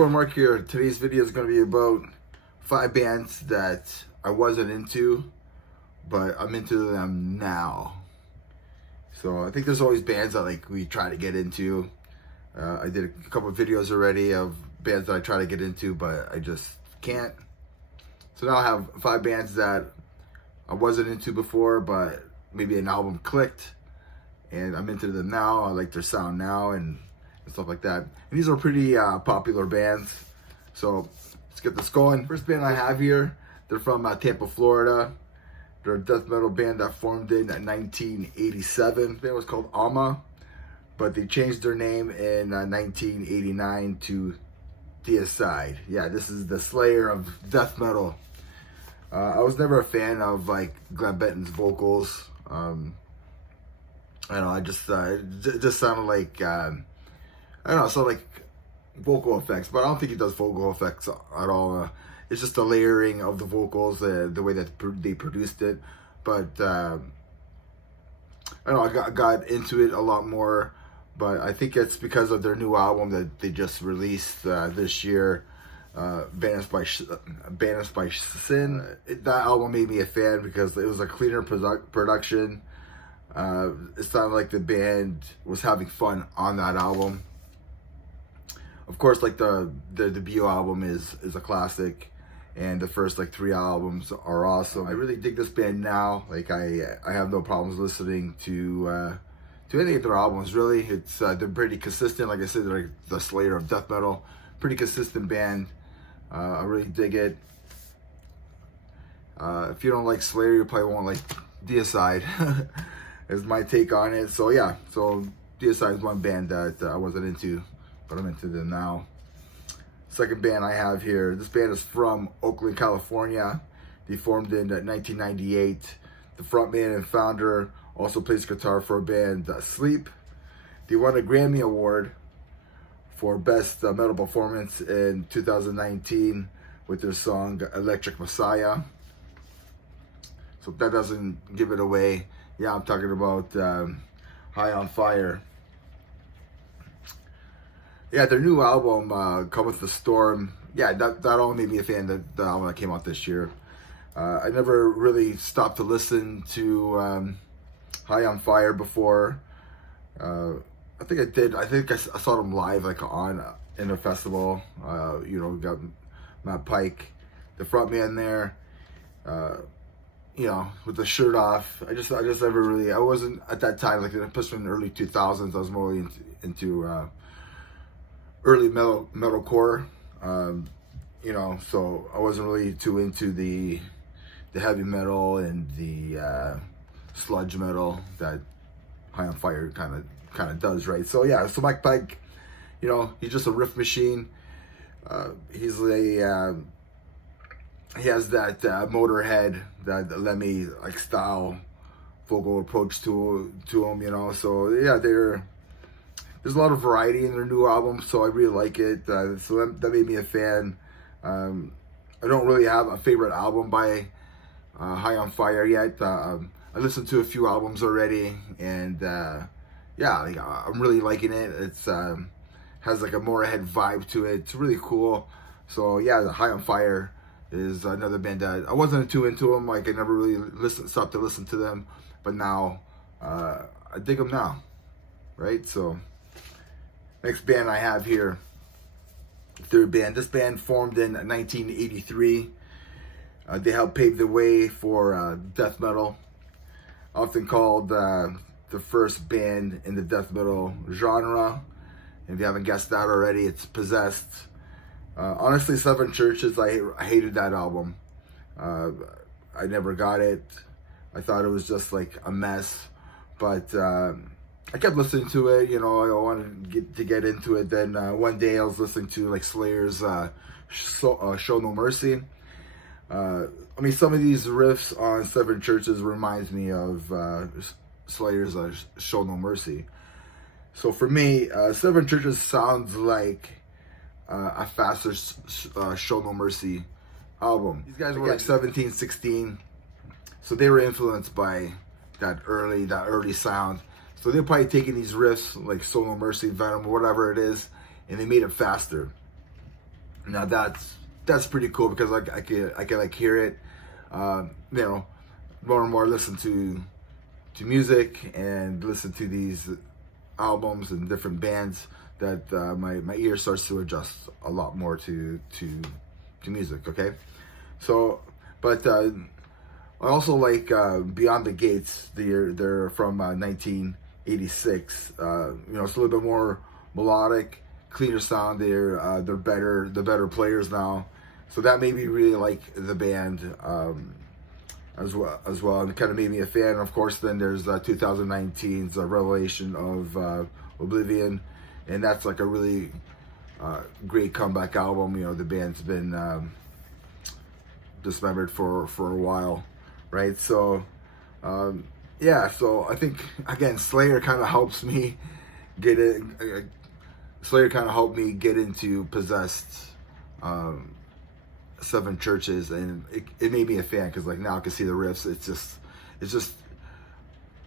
everyone, Mark here. Today's video is going to be about 5 bands that I wasn't into, but I'm into them now. So I think there's always bands that we try to get into. I did a couple of videos already of bands that I try to get into, but I just can't. So now I have 5 bands that I wasn't into before, but maybe an album clicked, and I'm into them now. I like their sound now and stuff like that. And these are pretty popular bands. So let's get this going. First band I have here, they're from Tampa, Florida. They're a death metal band that formed in 1987. The band was called Alma, but they changed their name in 1989 to Deicide. Yeah, this is the Slayer of death metal. I was never a fan of Glenn Benton's vocals. I don't know, it just sounded like I don't know, so vocal effects, but I don't think he does vocal effects at all. It's just the layering of the vocals, the way that they produced it. But I don't know, I got into it a lot more, but I think it's because of their new album that they just released this year, Banished by Sin. That album made me a fan because it was a cleaner production. It sounded like the band was having fun on that album. Of course, the debut album is a classic, and the first 3 albums are awesome. I really dig this band now. I have no problems listening to any of their albums. Really, it's they're pretty consistent. Like I said, they're the Slayer of death metal. Pretty consistent band. I really dig it. If you don't like Slayer, you probably won't like Deicide. Is my take on it. So yeah, so Deicide is one band that I wasn't into, but I'm into them now. Second band I have here, this band is from Oakland, California. They formed in 1998. The frontman and founder also plays guitar for a band, Sleep. They won a Grammy Award for Best Metal Performance in 2019 with their song Electric Messiah. So if that doesn't give it away, yeah, I'm talking about High on Fire. Yeah, their new album, Come With the Storm, yeah, that all made me a fan, the album that came out this year. I never really stopped to listen to High on Fire before. I think I did. I think I saw them live, in a festival. We got Matt Pike, the frontman there. With the shirt off. I just never really. I wasn't at that time, especially in the early 2000s. I was more into early metalcore. So I wasn't really too into the heavy metal and the sludge metal that High on Fire kind of does, right? So yeah, so Mike Pike, he's just a riff machine. He has that Motorhead, that Lemmy style vocal approach to him, So yeah, there's a lot of variety in their new album, so I really like it. So that made me a fan. I don't really have a favorite album by High on Fire yet. I listened to a few albums already, and yeah, I'm really liking it. It's has a Motorhead vibe to it. It's really cool. So yeah, the High on Fire is another band that I wasn't too into them. I never really stopped to listen to them, but now I dig them now, right? So next band I have here, third band. This band formed in 1983. They helped pave the way for death metal, often called the first band in the death metal genre. If you haven't guessed that already, it's Possessed. Honestly, Seven Churches, I hated that album. I never got it. I thought it was just a mess. But I kept listening to it. I wanted to get into it. Then one day I was listening to Slayer's Show No Mercy. Some of these riffs on Seven Churches reminds me of Slayer's Show No Mercy. So for me, Seven Churches sounds like a faster Show No Mercy album. These guys were 17, 16, so they were influenced by that early sound. So they're probably taking these riffs like Show No Mercy, Venom, whatever it is, and they made it faster. Now that's pretty cool because I can like hear it, you know, more and more listen to music and listen to these albums and different bands that my ear starts to adjust a lot more to music. Okay, so but I also like Beyond the Gates. They're from 1986. You know, it's a little bit more melodic, cleaner sound. They're better players now. So that made me really like the band as well, and it kind of made me a fan. Of course, then there's 2019's Revelation of Oblivion, and that's like a really great comeback album. You know, the band's been dismembered for a while, right? So yeah, so I think again Slayer kind of helps me get it. Slayer kind of helped me get into Possessed, Seven Churches, and it made me a fan because like now I can see the riffs. It's just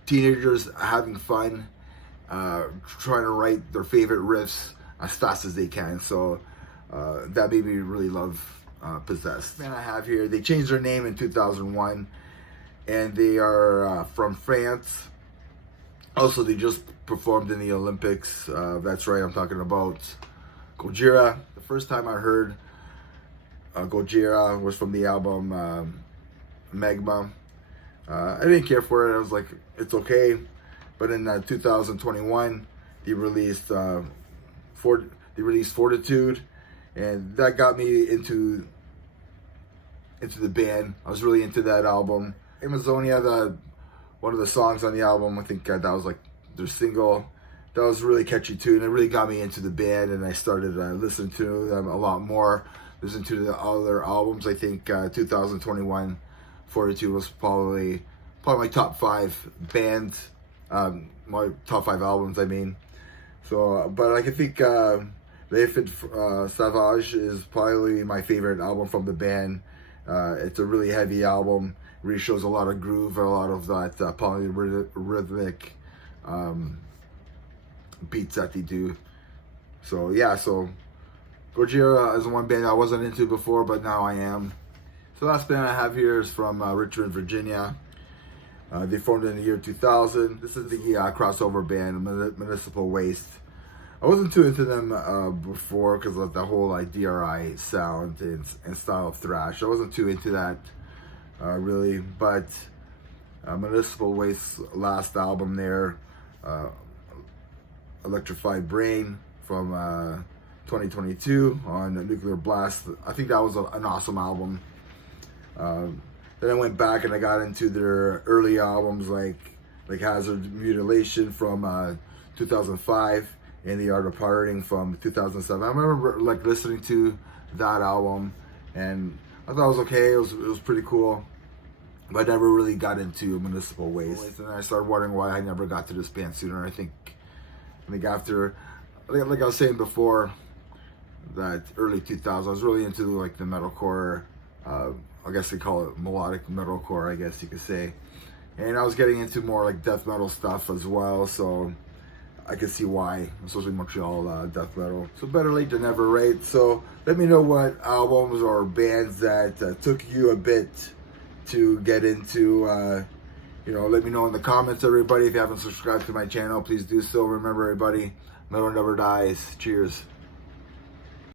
teenagers having fun, trying to write their favorite riffs as fast as they can. So that made me really love Possessed. Man, I have here. They changed their name in 2001, and they are from France. Also, they just performed in the Olympics. That's right, I'm talking about Gojira. The first time I heard Gojira was from the album Magma. I didn't care for it. I was like, it's okay. But in 2021, they released Fortitude, and that got me into the band. I was really into that album. Amazonia, one of the songs on the album, I think that was like their single. That was a really catchy tune. It really got me into the band, and I started listening to them a lot more. Listening to the other albums. I think 2021 Fortitude was probably my top 5 bands, my top 5 albums. I mean, so but like I think L'Enfant Sauvage is probably my favorite album from the band. It's a really heavy album. Really shows a lot of groove and a lot of that polyrhythmic beats that they do. So yeah, so Gojira is one band I wasn't into before, but now I am. So the last band I have here is from Richmond, Virginia. They formed in the year 2000. This is the crossover band, Municipal Waste. I wasn't too into them before because of the whole like DRI sound and style of thrash. I wasn't too into that really, but Municipal Waste's last album there, Electrified Brain from 2022 on Nuclear Blast. I think that was an awesome album. Then I went back and I got into their early albums like Hazard Mutilation from 2005 and The Art of Parting from 2007. I remember like listening to that album and I thought it was okay. It was pretty cool, but I never really got into Municipal Waste. And I started wondering why I never got to this band sooner. I think after, like I was saying before, that early 2000s, I was really into like the metalcore. I guess they call it melodic metalcore, I guess you could say. And I was getting into more like death metal stuff as well, so I could see why, especially Montreal death metal. So better late than never, right? So let me know what albums or bands that took you a bit to get into. Let me know in the comments, everybody. If you haven't subscribed to my channel, please do so. Remember, everybody, metal never dies. Cheers.